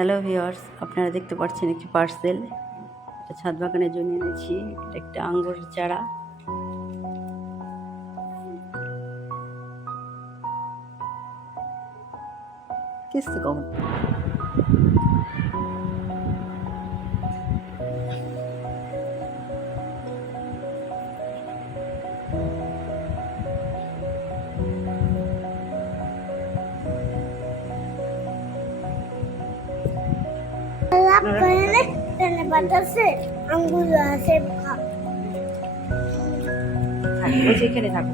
Hello viewers আপনারা দেখতে পাচ্ছেন একটি পার্সেল এটা ছাদ বাগানের জন্য এনেছি। এটা একটা আঙ্গুরের চারা। কিস্ত লাভ করে বাতাসে আঙ্গুল আছে। খা ওই থাকো।